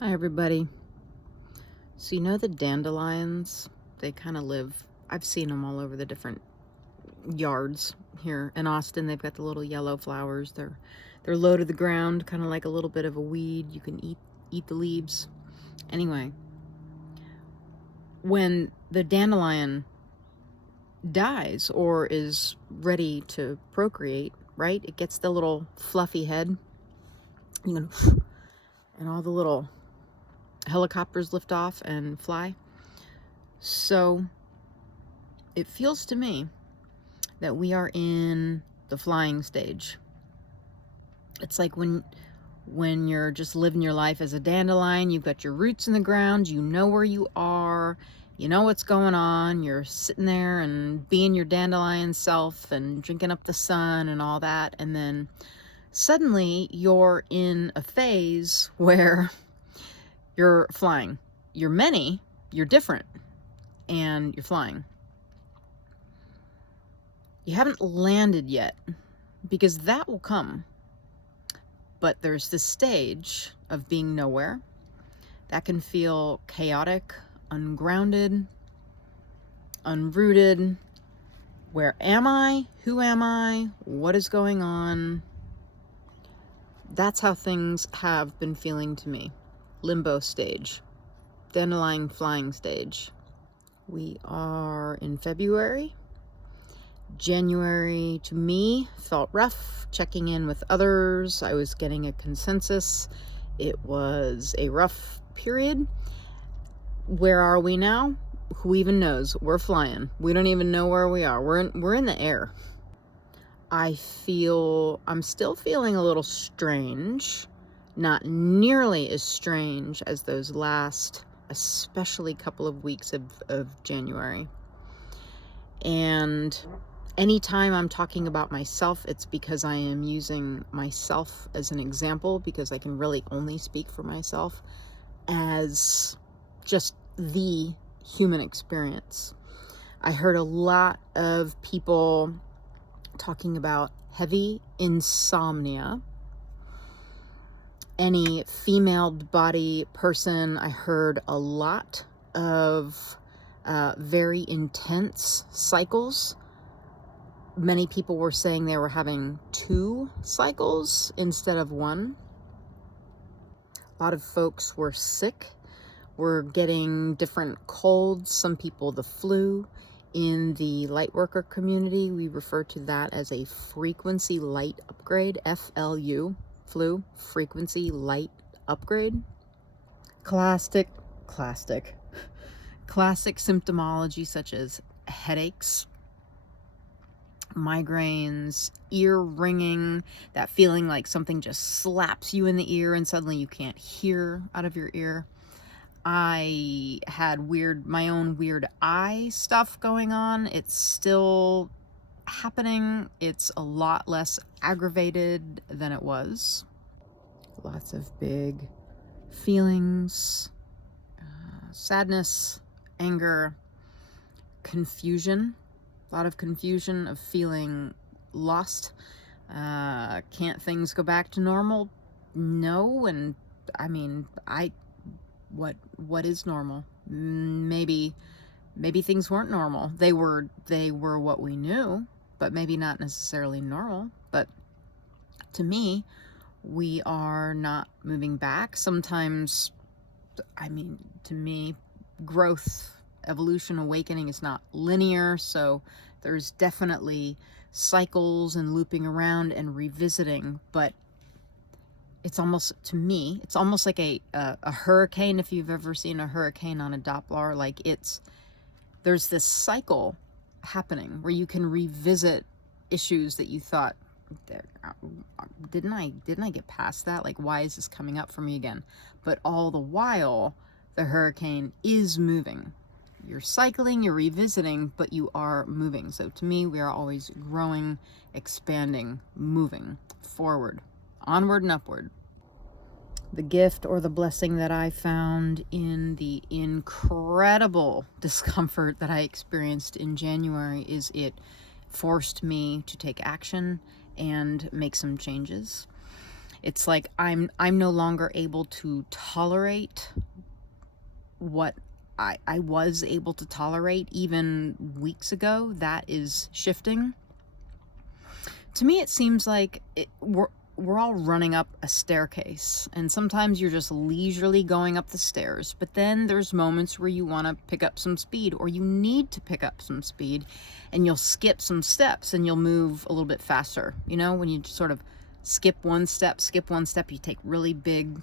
Hi, everybody. So, you know the dandelions? They kind of live, I've seen them all over the different yards here in Austin. They've got the little yellow flowers. They're low to the ground, kind of like a little bit of a weed. You can eat the leaves. Anyway, when the dandelion dies or is ready to procreate, right? It gets the little fluffy head. You know, and all the little helicopters lift off and fly. So it feels to me that we are in the flying stage. It's like when you're just living your life as a dandelion, you've got your roots in the ground, you know where you are, you know what's going on, you're sitting there and being your dandelion self and drinking up the sun and all that, and then suddenly you're in a phase where you're flying. You're many, you're different, and you're flying. You haven't landed yet, because that will come. But there's this stage of being nowhere that can feel chaotic, ungrounded, unrooted. Where am I? Who am I? What is going on? That's how things have been feeling to me. Limbo stage, dandelion flying stage. We are in February. January to me felt rough. Checking in with others, I was getting a consensus. It was a rough period. Where are we now? Who even knows? We're flying. We don't even know where we are. We're in the air. I'm still feeling a little strange. Not nearly as strange as those last, especially couple of weeks of January. And anytime I'm talking about myself, it's because I am using myself as an example, because I can really only speak for myself as just the human experience. I heard a lot of people talking about heavy insomnia. Any female body person, I heard a lot of very intense cycles. Many people were saying they were having 2 cycles instead of 1. A lot of folks were sick, were getting different colds, some people the flu. In the lightworker community, we refer to that as a frequency light upgrade, FLU, flu, frequency light upgrade. Classic symptomology such as headaches, migraines, ear ringing, that feeling like something just slaps you in the ear and suddenly you can't hear out of your ear. I had my own weird eye stuff going on. It's still happening. It's a lot less aggravated than it was. Lots of big feelings, sadness, anger, confusion. A lot of confusion, of feeling lost. Can't things go back to normal? No. And I mean, what is normal? Maybe things weren't normal. They were what we knew, but maybe not necessarily normal. But to me, we are not moving back. Sometimes, to me, growth, evolution, awakening is not linear, so there's definitely cycles and looping around and revisiting, but it's almost, to me, it's almost like a hurricane. If you've ever seen a hurricane on a Doppler, like there's this cycle happening where you can revisit issues that you thought, didn't I get past that? Like, why is this coming up for me again? But all the while, the hurricane is moving. You're cycling, you're revisiting, but you are moving. So to me, we are always growing, expanding, moving forward, onward and upward. The gift or the blessing that I found in the incredible discomfort that I experienced in January is it forced me to take action and make some changes. It's like I'm no longer able to tolerate what I was able to tolerate even weeks ago. That is shifting. To me, it seems like we're all running up a staircase, and sometimes you're just leisurely going up the stairs, but then there's moments where you want to pick up some speed, or you need to pick up some speed, and you'll skip some steps and you'll move a little bit faster. You know, when you sort of skip one step, you take really big,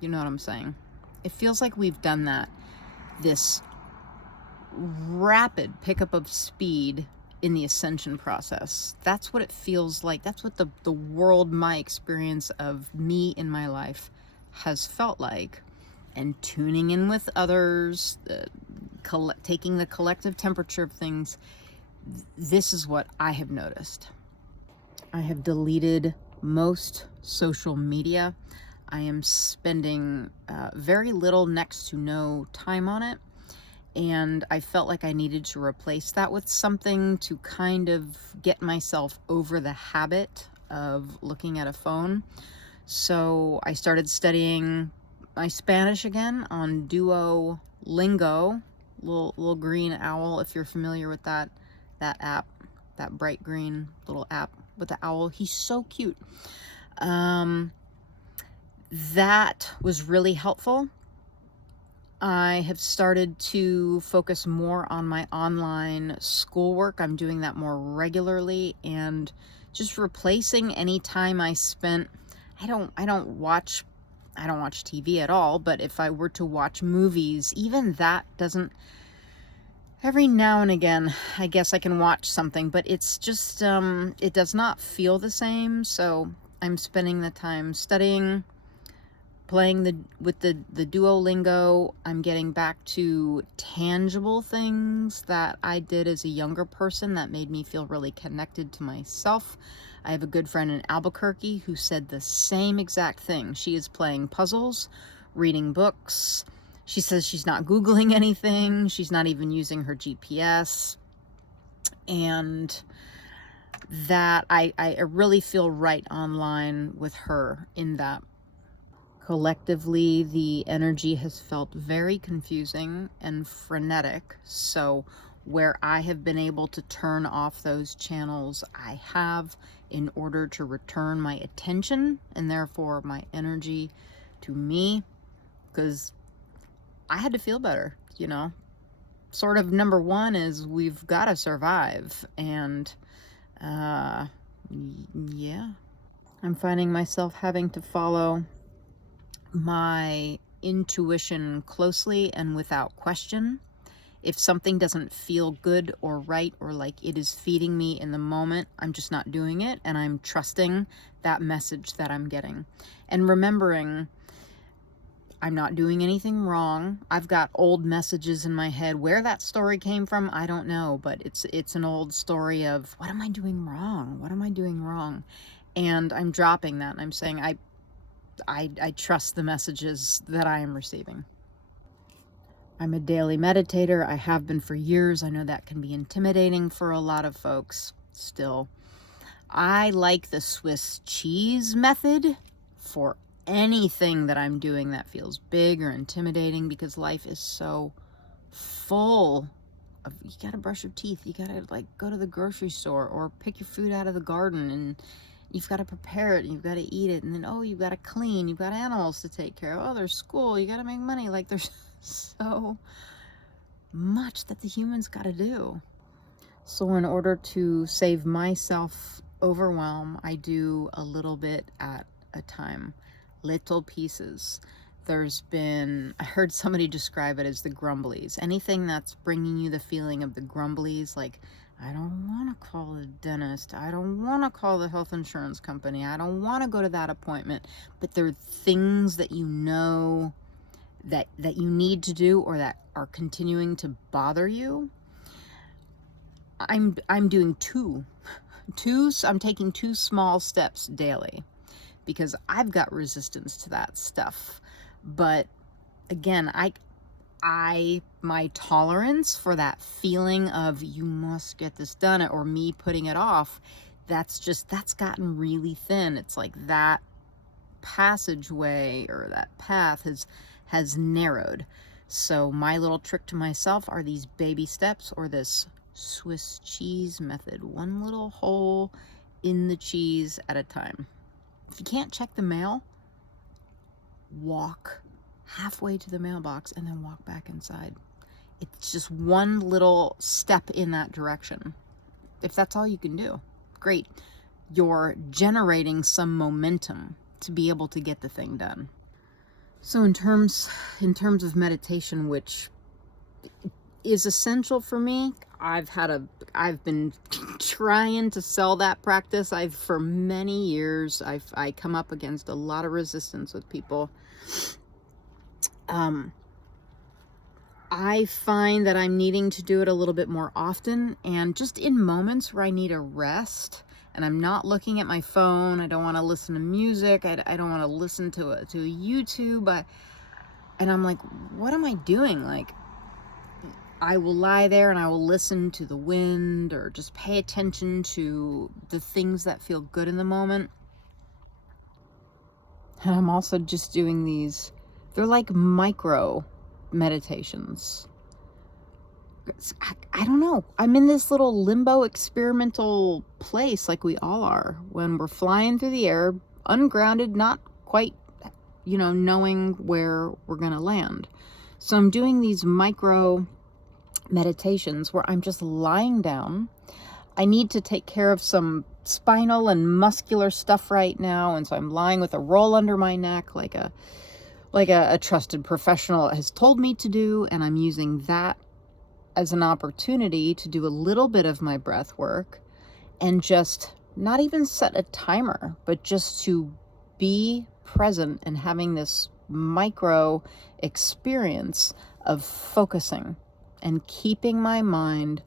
you know what I'm saying? It feels like we've done that, this rapid pickup of speed in the ascension process. That's what it feels like. That's what the world, my experience of me in my life has felt like. And tuning in with others, taking the collective temperature of things, this is what I have noticed. I have deleted most social media. I am spending very little, next to no time on it. And I felt like I needed to replace that with something to kind of get myself over the habit of looking at a phone. So I started studying my Spanish again on Duolingo, little green owl, if you're familiar with that app, that bright green little app with the owl. He's so cute. That was really helpful. I have started to focus more on my online schoolwork. I'm doing that more regularly, and just replacing any time I spent. I don't watch TV at all, but if I were to watch movies, even that doesn't. Every now and again, I guess I can watch something, but it's just it does not feel the same. So I'm spending the time studying, playing with the Duolingo. I'm getting back to tangible things that I did as a younger person that made me feel really connected to myself. I have a good friend in Albuquerque who said the same exact thing. She is playing puzzles, reading books. She says she's not Googling anything. She's not even using her GPS. And that I really feel right online with her in that. Collectively, the energy has felt very confusing and frenetic. So where I have been able to turn off those channels, I have, in order to return my attention and therefore my energy to me, because I had to feel better, you know. Sort of number one is we've got to survive. And yeah, I'm finding myself having to follow my intuition closely and without question. If something doesn't feel good or right, or like it is feeding me in the moment, I'm just not doing it, and I'm trusting that message that I'm getting. And remembering I'm not doing anything wrong. I've got old messages in my head. Where that story came from, I don't know, but it's an old story of, what am I doing wrong? What am I doing wrong? And I'm dropping that, and I'm saying I trust the messages that I am receiving. I'm a daily meditator. I have been for years. I know that can be intimidating for a lot of folks still. I like the Swiss cheese method for anything that I'm doing that feels big or intimidating, because life is so full of, you gotta brush your teeth, you gotta like go to the grocery store or pick your food out of the garden, and you've got to prepare it, and you've got to eat it, and then, oh, you've got to clean, you've got animals to take care of, oh, there's school, you got to make money. Like, there's so much that the humans got to do. So in order to save myself overwhelm, I do a little bit at a time, little pieces. I heard somebody describe it as the grumblies. Anything that's bringing you the feeling of the grumblies, like, I don't want to call the dentist, I don't want to call the health insurance company, I don't want to go to that appointment, but there are things that you know that you need to do, or that are continuing to bother you. I'm doing I'm taking 2 small steps daily, because I've got resistance to that stuff. But again, my tolerance for that feeling of you must get this done, or me putting it off, that's gotten really thin. It's like that passageway or that path has narrowed. So my little trick to myself are these baby steps, or this Swiss cheese method, one little hole in the cheese at a time. If you can't check the mail, walk halfway to the mailbox and then walk back inside. It's just one little step in that direction. If that's all you can do, great. You're generating some momentum to be able to get the thing done. So in terms of meditation, which is essential for me, I've been trying to sell that practice. For many years, I come up against a lot of resistance with people. I find that I'm needing to do it a little bit more often, and just in moments where I need a rest and I'm not looking at my phone, I don't want to listen to music, I don't want to listen to a YouTube, and I'm like, what am I doing? Like, I will lie there and I will listen to the wind or just pay attention to the things that feel good in the moment. And I'm also just doing these, they're like micro meditations. I don't know. I'm in this little limbo experimental place, like we all are, when we're flying through the air, ungrounded, not quite, knowing where we're going to land. So I'm doing these micro meditations where I'm just lying down. I need to take care of some spinal and muscular stuff right now, and so I'm lying with a roll under my neck like a trusted professional has told me to do, and I'm using that as an opportunity to do a little bit of my breath work and just not even set a timer, but just to be present and having this micro experience of focusing and keeping my mind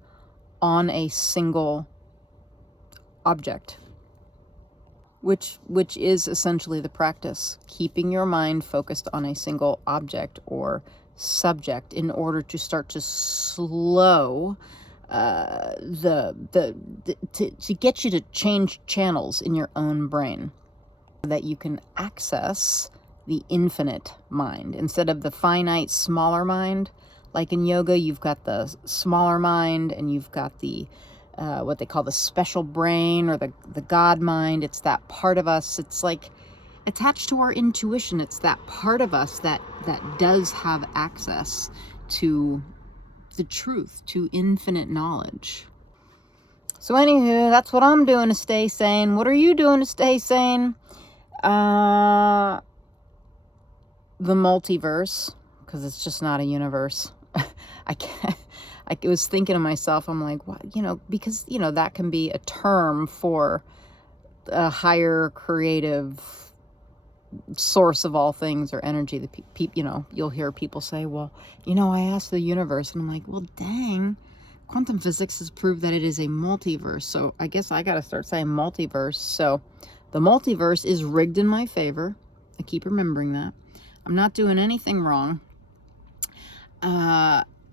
on a single object, which is essentially the practice, keeping your mind focused on a single object or subject in order to start to slow to get you to change channels in your own brain, so that you can access the infinite mind instead of the finite smaller mind. Like in yoga, you've got the smaller mind and you've got the what they call the special brain, or the God mind. It's that part of us. It's like attached to our intuition. It's that part of us that does have access to the truth, to infinite knowledge. So anywho, that's what I'm doing to stay sane. What are you doing to stay sane? The multiverse, because it's just not a universe. I was thinking to myself, I'm like, what, because, that can be a term for a higher creative source of all things, or energy. The you'll hear people say, well, I asked the universe, and I'm like, well, dang, quantum physics has proved that it is a multiverse. So I guess I got to start saying multiverse. So the multiverse is rigged in my favor. I keep remembering that. I'm not doing anything wrong.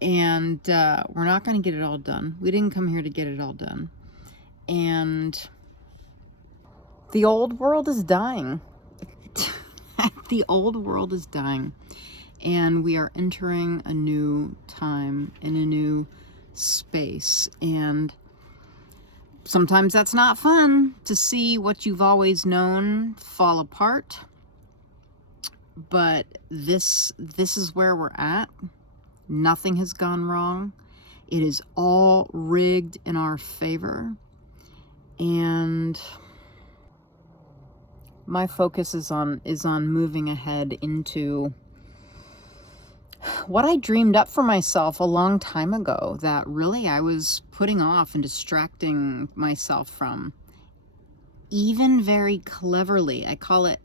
And we're not going to get it all done. We didn't come here to get it all done. And the old world is dying. The old world is dying. And we are entering a new time in a new space. And sometimes that's not fun, to see what you've always known fall apart. But this is where we're at. Nothing has gone wrong. It is all rigged in our favor. And my focus is on moving ahead into what I dreamed up for myself a long time ago, that really I was putting off and distracting myself from, even very cleverly. I call it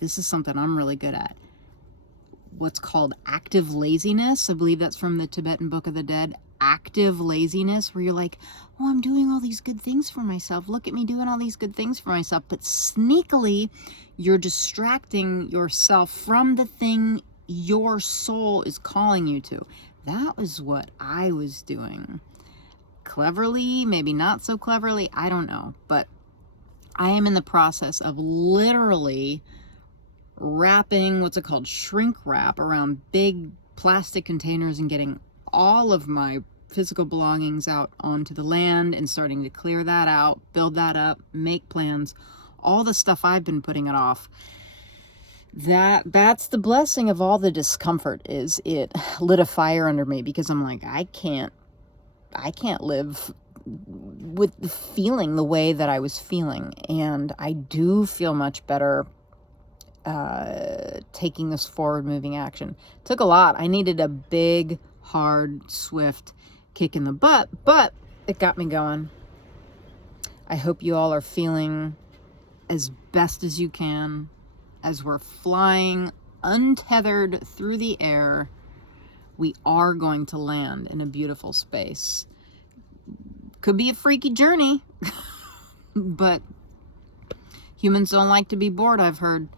this is something I'm really good at. What's called active laziness. I believe that's from the Tibetan Book of the Dead. Active laziness, where you're like, oh, I'm doing all these good things for myself. Look at me doing all these good things for myself. But sneakily, you're distracting yourself from the thing your soul is calling you to. That was what I was doing. Cleverly, maybe not so cleverly, I don't know. But I am in the process of literally wrapping, what's it called, shrink wrap around big plastic containers and getting all of my physical belongings out onto the land and starting to clear that out, build that up, make plans, all the stuff I've been putting it off. That's the blessing of all the discomfort, is it lit a fire under me, because I'm like, I can't live with the feeling the way that I was feeling. And I do feel much better taking this forward moving action. It took a lot. I needed a big, hard, swift kick in the butt, but it got me going. I hope you all are feeling as best as you can as we're flying untethered through the air. We are going to land in a beautiful space. Could be a freaky journey, but humans don't like to be bored, I've heard.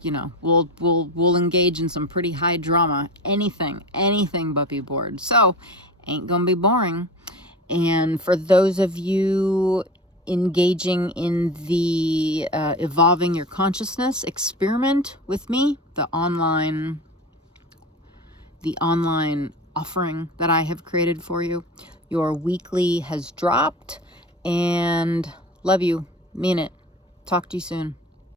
You know, we'll engage in some pretty high drama. Anything but be bored. So, ain't gonna be boring. And for those of you engaging in the evolving your consciousness experiment with me, the online offering that I have created for you, your weekly has dropped, and love you, mean it. Talk to you soon.